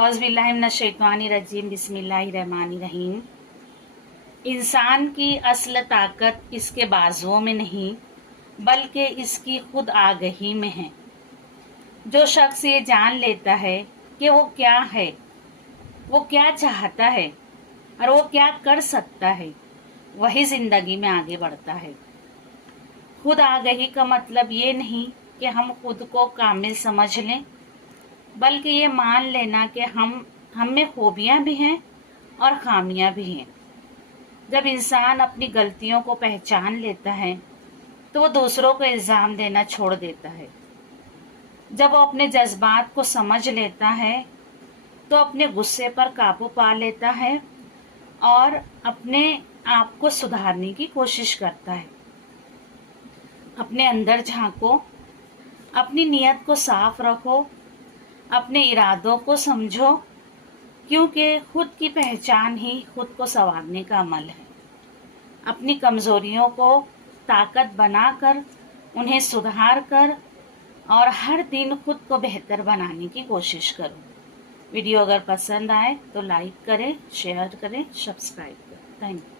औज़ुबिल्लाहिमिनश्शैतानिर्रजीम बिस्मिल्लाहिर्रहमानिर्रहीम। इंसान की असल ताकत इसके बाजुओं में नहीं बल्कि इसकी खुद आगही में है। जो शख्स ये जान लेता है कि वो क्या है, वो क्या चाहता है और वो क्या कर सकता है, वही ज़िंदगी में आगे बढ़ता है। खुद आगही का मतलब ये नहीं कि हम खुद को कामिल समझ लें, बल्कि ये मान लेना कि हम में खूबियाँ भी हैं और खामियाँ भी हैं। जब इंसान अपनी गलतियों को पहचान लेता है तो वो दूसरों को इल्ज़ाम देना छोड़ देता है। जब वो अपने जज्बात को समझ लेता है तो अपने गुस्से पर काबू पा लेता है और अपने आप को सुधारने की कोशिश करता है। अपने अंदर झांको, अपनी नीयत को साफ रखो, अपने इरादों को समझो, क्योंकि खुद की पहचान ही खुद को संवारने का अमल है। अपनी कमज़ोरियों को ताकत बनाकर, उन्हें सुधार कर और हर दिन खुद को बेहतर बनाने की कोशिश करो। वीडियो अगर पसंद आए तो लाइक करें, शेयर करें, सब्सक्राइब करें। Thank you.